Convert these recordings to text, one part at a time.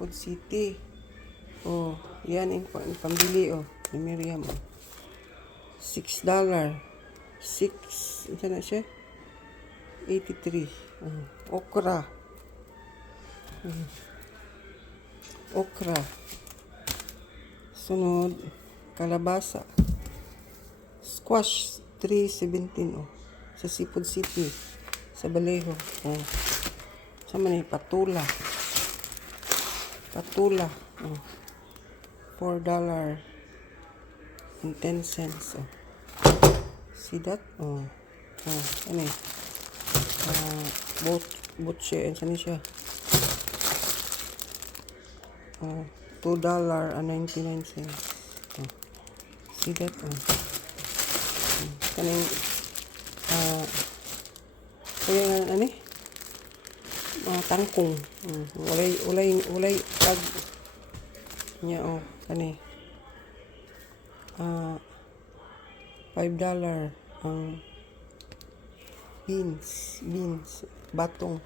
Seafood City. Oh, yan yung pambili, oh. Ni Miriam, oh. $6. 6, ito na siya? 83. Okra. Okra. Sunod, kalabasa. Squash, 3.17, oh. Sa Seafood City. Sa Vallejo. Oh. Sama na patula. Patula. Oh. $4.10. Oh. See that? Oh. Ano eh? Butche. Ano siya? $2.99. Oh. See that? Oh. Kaning kaya nga ano eh? Tangkong. Ulay tag niya, oh. Kani. $5 ang beans, batong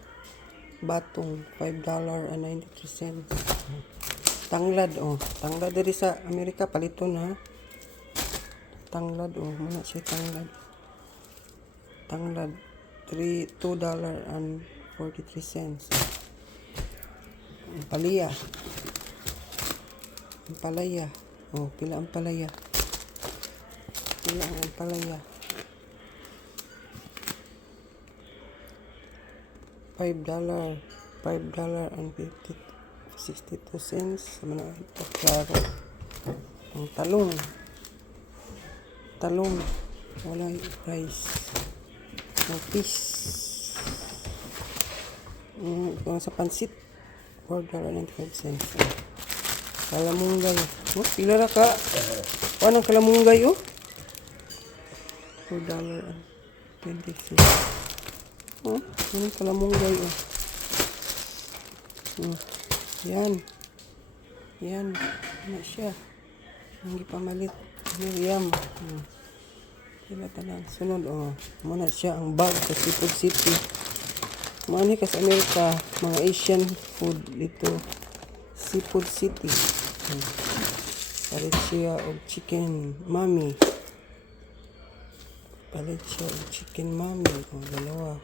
$5.93. Tanglad, oh. Tanglad diri sa Amerika palito na. Tanglad, oh. Muna siya tanglad. $2.43. Ampalaya. Oh, pila ang palaya. $5.62. Sama na ito, klaro. Ang talong. Wala yung price. Fish. Kung sa pansit, $4.95. Kalamunggay. Oh, pila na ka? Anong kalamunggay, oh? $4.26. Oh, anong kalamunggay, oh? Yan. Ano siya? Hindi pamalit. Miriam. Pila talang. Sunod, oh. Muna siya ang bag sa Seafood City. Mga ka sa Amerika, mga Asian food dito. Seafood City. Palit siya og chicken mami. O, dalawa.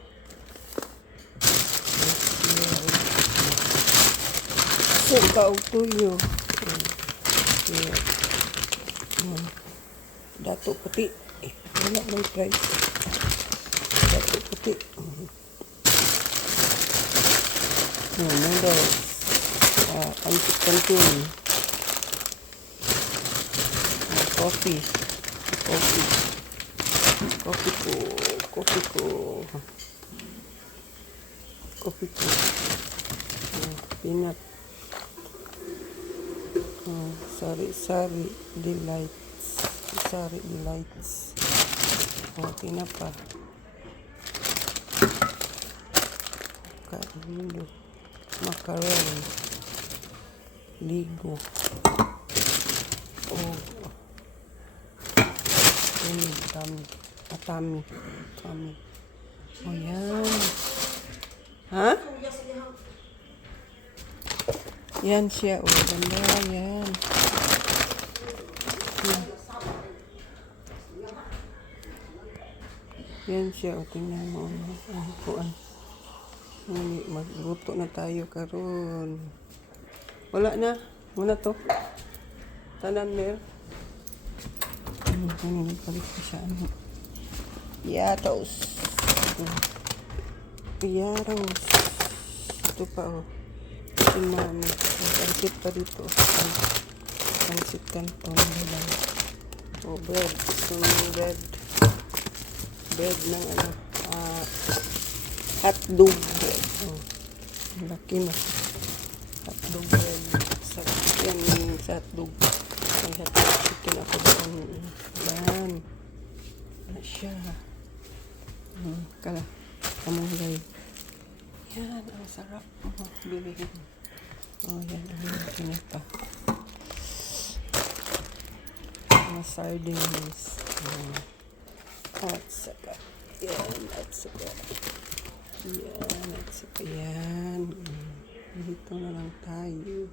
Suka og tuyo. Dato puti. Wala ng price. Dato puti. Noodles. Pancit canton. Coffee ko. Peanut. Sari delights. Tinapa. Kaindo. Mackerel. Ligo. Atami. Oh, yan. Ha? Yan siya. Oh, ganda. Yan. Yan siya. O, tingnan mo. Magluto na tayo karon. Wala na. Muna to. Tanan mer. Palit ko siya. Yaros. Ito pa, oh. Mami. Pansit pa dito. Pansit canton. Oh, bread. Bread ng hotdog bread. Oh, laki na. Hotdog bread. Yan sa hotdog. May hotdog chicken ako doon. Yan. Ano siya? Kamunggay. Yan, ang sarap. Bilihin. Yan. Pinapa. Mga sardines. At saka. Yan. Dito na lang tayo.